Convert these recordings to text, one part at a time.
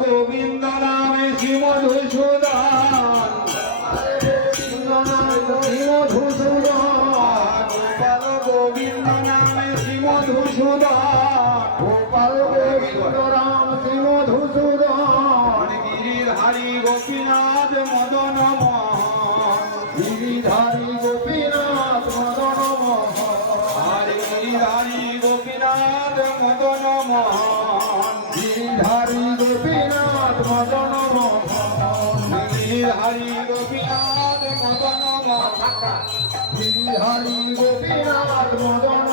গোবিন্দ নামে শ্রী মধুসূদন গোপাল গোবিন্দ নামে শ্রী মধুসূদন গোপাল গোবিন্দ রাম শ্রী মধুসূদন গিরিধারী গোপীনাথ মদন গিরিধারী গোপীনাথ মদন হরে গিরিধারী গোপীনাথ মদন গিরিধারী গোপীনাথ মদন গিরিধারী গোপীনাথ মদন গিরিধারী গোপীনাথ মদন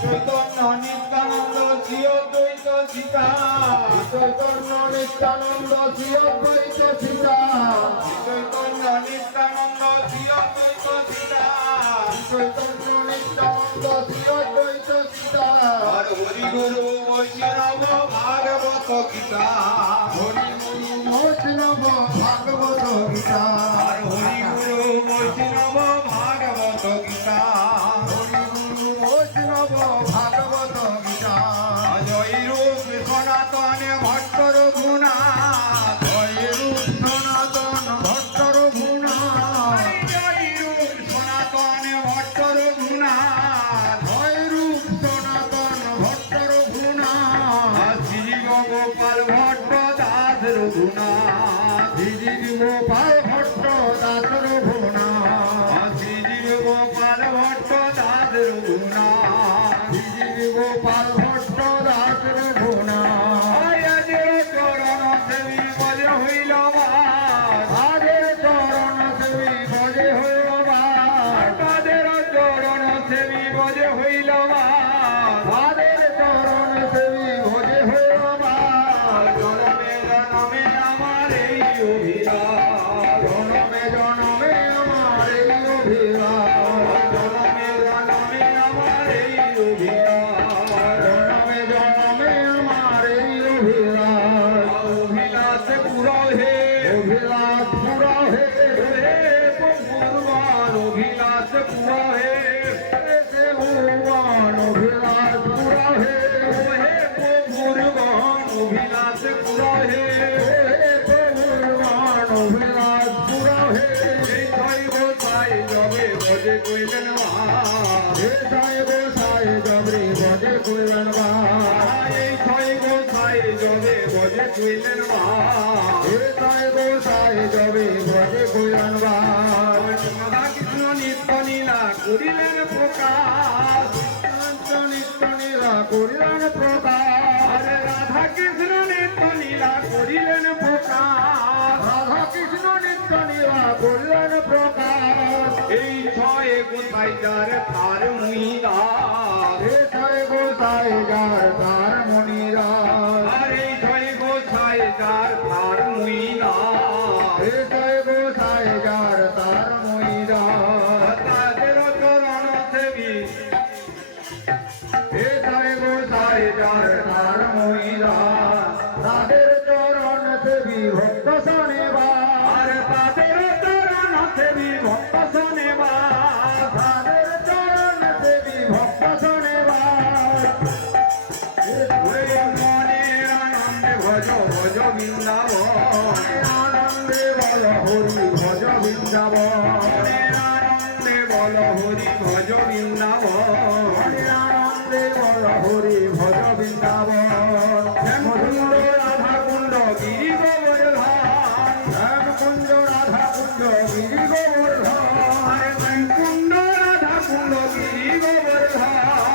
চৈতন্য নিত্যানন্দ শ্রী অদ্বৈত সীতা চৈতন্য নিত্যানন্দ শ্রী অদ্বৈত সীতা চৈতন্য নিত্যানন্দ শ্রী অদ্বৈত সীতা চৈতন্য নিত্যানন্দ শ্রী অদ্বৈত সীতা হরি গুরু বৈষ্ণব ভাগবত গীতা হরি গুরু বৈষ্ণব ভাগবত গীতা হরি গুরু বৈষ্ণব ভাগবত গীতা হরি গুরু বৈষ্ণব ভাগবত গীতা জয় রূপ সনাতন ভট্ট রঘুনাথ জয় রূপ সনাতন ভট্ট রঘুনাথ জয় রূপ সনাতন ভট্ট রঘুনাথ জয় রূপ সনাতন ভট্ট রঘুনাথ শ্রী গোপাল ভট্ট দাস রঘুনাথ শ্রী গোপাল ভট্ট দাস রঘুনাথ শ্রী গোপাল ভট্ট দাস রঘুনাথ শ্রী গোপাল ভট্ট দাস রঘুনাথ চরণ সেবী বজে হইল আদের চরণ সেবী বজে হইল তাদের চরণ সেবী বজে হইল তাদের চরণ সেবী বজে হইল জনমে জনমে আমার এই অভিলাষ জনমে জনমে আমার এই অভিলাষ জনমে জনমে আমার এই অভিলাষ জনমে জনমে আমার এই অভিলাষ অভিলাষ পুরা হে অভিলাষ পুরা হে ভগবান অভিলাষ পুরা হে ভগবান অভিলাষ পুরা হে ভগবান অভিলাষ পুরা হে ভগবান অভিলাষ পুরা হে জয় গোসাই জবে বজে কইলেন জয় গোসাই জবে বজে কইলেন এই জয় গোসাই জবে বজে কইলেন জয় গোসাই জবে বজে কইলেন রাধা কৃষ্ণ নিত্য লীলা করিলেন প্রকাশ নিত্য লীলা করিলেন প্রকাশ রাধা কৃষ্ণ নিত্য লীলা করিলেন প্রকাশ রাধা কৃষ্ণ নিত্য লীলা করিলেন প্রকাশ এই ছয় গোসাই যার তার মহিদাস এই ছয় গোসাই যার তার মনিদাস আর এই ছয় গোসাই যার তার মহিদাস এই ছয় গোসাই যার তার মহিদাস তাদের চরণ সেবী এই ছয় গোসাই যায় যার তার মহিলা তাদের চরণ সেবী ভক্ত শোনেবা আর তাদের চরণ সেবী ভক্ত শোনেবা তাদের চরণ সেবী ভক্ত শোনেবা মনের আনন্দে ভজ ভজ বৃন্দাবন আনন্দে বল হরি ভজ বৃন্দাবন আনন্দে বল হরি ভজ বৃন্দাবন আনন্দে বল হরি ভজ বৃন্দাবন মধুর রাধা কুণ্ড গিরি গোবর্ধন কুঞ্জ রাধা কুণ্ড গিরি গোবর্ধন কুণ্ড রাধা কুণ্ড গিরি গোবর্ধন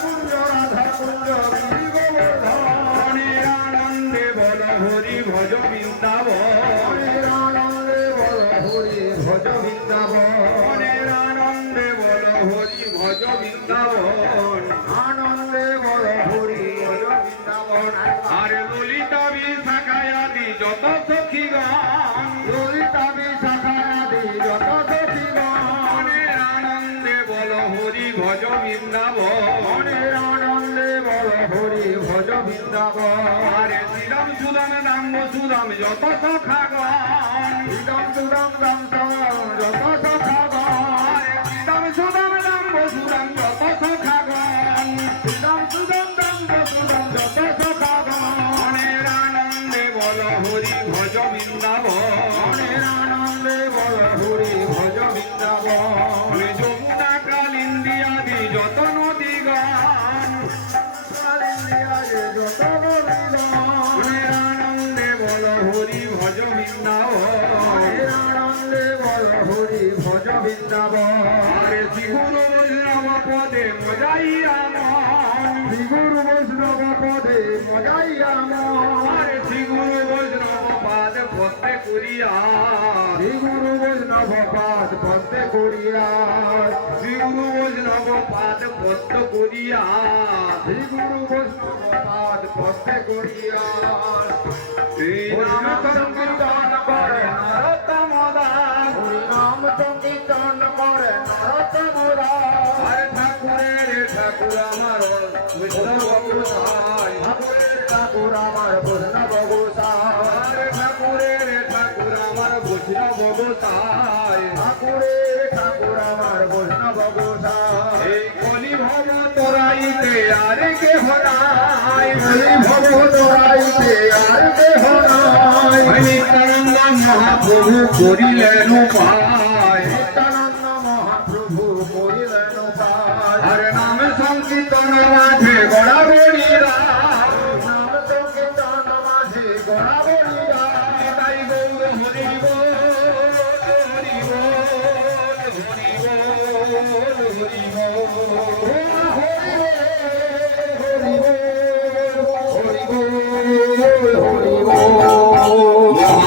কুঞ্জ রাধা কুণ্ড গিরি গোবর্ধন আনন্দে বল হরি ভজ বৃন্দাবন আনন্দে বল হরি ভজ বৃন্দাবন আনন্দে বল হরি ভজ বৃন্দাবন আনন্দে বল হরি ভজ বৃন্দাবন আরে ললিতা বিশাখায়াদি যত সখীগণ ললিতা বিশাখায়াদি যত সখীগণ আনন্দে বল হরি ভজ বৃন্দাবন আনন্দে বল হরি ভজ বৃন্দাবন আরে শ্রীরাম সুদাম দাম্ব সুদাম যত সখাগণ শ্রীরাম সুদাম দাম্ব যত সখাগণ আরে শ্রীরাম সুদাম দাম্ব সুদাম যত সখাগণ শ্রীরাম সুদাম দাম্ব সুদাম যত সখাগণ আনন্দে বল হরি ভজ বৃন্দাবন আনন্দে বল হরি ভজ বৃন্দাবন যমুনা কালিন্দিয়াদি যত নদীগণ কালিন্দিয়াদি যত নদীগণ আনন্দে বল হরি ভজ বৃন্দাবন আনন্দে বল হরি ভজ বৃন্দাবন আরে শ্রীগুরু বৈষ্ণব পদে মজাইয়া মন শ্রীগুরু বৈষ্ণব পদে মজাইয়া মন আরে শ্রীগুরু বৈষ্ণব পাদ পদ্মে করিয়া শ্রীগুরু বৈষ্ণব পাদ পদ্মে করিয়া শ্রীগুরু বৈষ্ণব পাদ পদ্ম করিয়া শ্রীগুরু বৈষ্ণব পাদ পদ্মে করিয়া এই নাম সংকীর্তন করে নরোত্তম দাস এই নাম সংকীর্তন করে নরোত্তম দাস আরে ঠাকুরের ঠাকুর আমার বৈষ্ণব গোসাই ঠাকুরের ঠাকুর আমার বৈষ্ণব গোসাই আরে ঠাকুরের ঠাকুর আমার বৈষ্ণব গোসাই ঠাকুরের ঠাকুর আমার বৈষ্ণব গোসাই এই কলি ভব তোরাইতে আর কেহ নাই কলি ভব তোরাইতে আর কেহ নাই নিত্যানন্দ মহাপ্রভু করিলেন উপায় নিত্যানন্দ মহাপ্রভু করিলেন উপায় আরে নাম সংকীর্তন মাঝে গড়াগড়ি রাম নাম সংকীর্তন মাঝে গড়াগড়ি রাম তাই গৌর হরি বল হরি বল হরি বল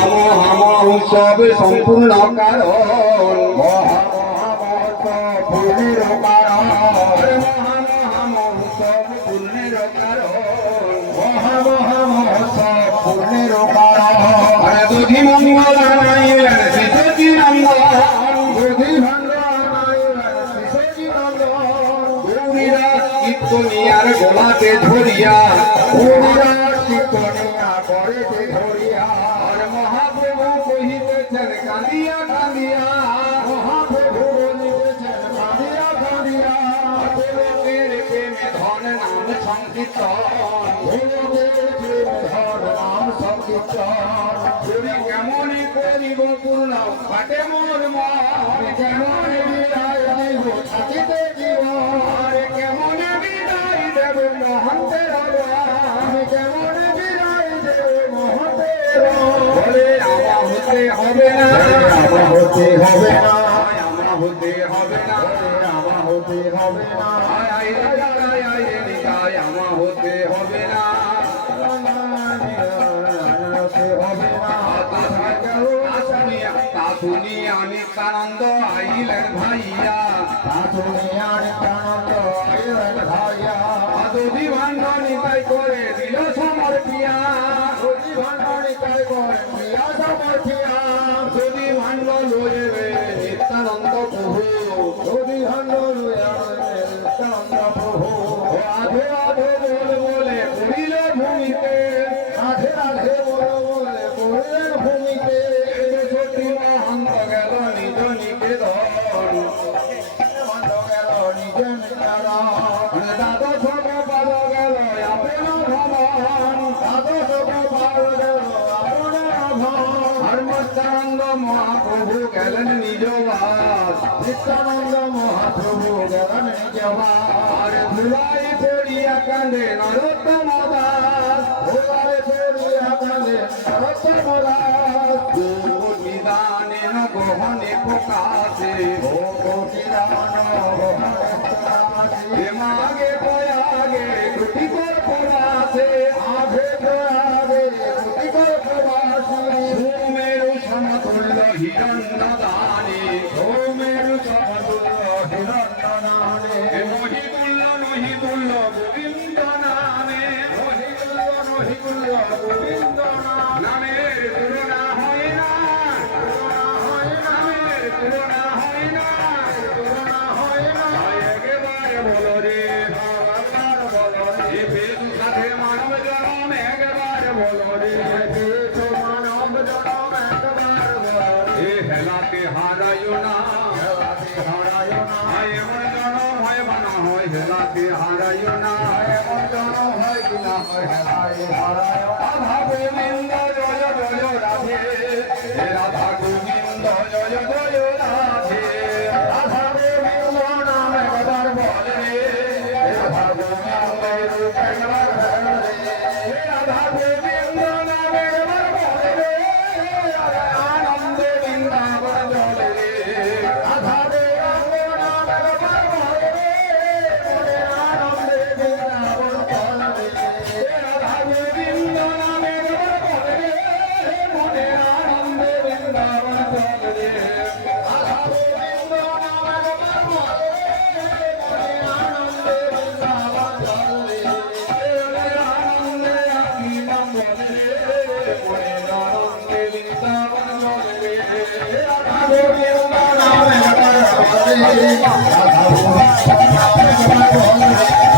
মহামহোৎসব সম্পূর্ণ কারণ পূর্ণের কারণ মহামহোৎসব পূর্ণের কারণ মহামহোৎসব পূর্ণের কারণ দধি মঙ্গল আনাইলেন শিশুজি নন্দন দধি মঙ্গল আনাইলেন শিশুজি নন্দন গৌরীরা কীর্তনিয়ার গলাতে ধরিয়া গৌরীরা কীর্তনিয়া করেতে ধরিয়া আর মহাপ্রভু কহিতেছেন কাঁদিয়া কাঁদিয়া মহাপ্রভু বলিতেছেন কাঁদিয়া কাঁদিয়া গোলকের প্রেমে ধন নাম সংকীর্তন গোলকের প্রেমে ধন নাম সংকীর্তন তুমি কেমন করিব পূর্ণ কাটে মোর মন কেমন বিদায় দেব থাকিতে জীবন কেমন বিদায় দেব মহন্তের আমি কেমন বিদায় দেব মহন্তের বলে আমা হতে হবে না আমা হতে হবে না আমা হতে হবে না আমা হতে হবে না আয় আমা হতে হবে না শুনিয়া নিত্যানন্দ আইলেন ভাইয়া শুনিয়া নিত্যানন্দ আইলেন ভাইয়া দধি ভাণ্ড নিতাই করে দিল সমর্পিয়া দধি ভাণ্ড নিতাই করে দিল সমর্পিয়া দধি ভাণ্ড লইবে নিত্যানন্দ প্রভু দধি ভাণ্ড লইয়া নিত্যানন্দ প্রভু আধো আধো বলে মহাপ্রভু গেলেন নিজ বাস নিত্যানন্দ মহাপ্রভু গগন নিজবাস আর ধুলাই পড়িয়া কান্দে নরোত্তম দাস ভোলায় পড়িয়া কাঁদে নরোত্তম দাস নিদানে গহনে প্রকাশে মাগে পয়াগে কুটি কর প্রবাসে সোমেরু সমতুল্য হিরণ্য দানে মহিতুল্য নহিতুল্য গোবিন্দ নামে নামের তুলনা হয় না নামের তুলনা হয় না একেবারে বলো রে এ বেদু সাথে মানব জনম একেবারে বলো রে এ হেলাতে হারাইও না এমন জনম হয় বানা হয় হেলাতে হারাইও না রাধা গোবিন্দ জয় জয় রাধে রাধা গোবিন্দ জয় জয় রাধে রাধা গোবিন্দ নাম একবার বলে রাধা গোবিন্দ রূপ একবার বলে রাধা গোবিন্দ নাম একবার বলে আনন্দ বৃন্দাবন জলে রাধা গোবিন্দ নাম একবার বলে মনে আনন্দে বৃন্দাবন চলে রাধা গোবিন্দ নাম একবার বলে মনে আনন্দে বৃন্দাবন চলে রাধা গোবিন্দ নাম একবার বলে মনে আনন্দে বৃন্দাবন চলে আনন্দে আপনি নাম বলে মনে আনন্দে বৃন্দাবন চলে রাধা গোবিন্দ নাম একবার বলে রাধা গোবিন্দ নাম একবার বলে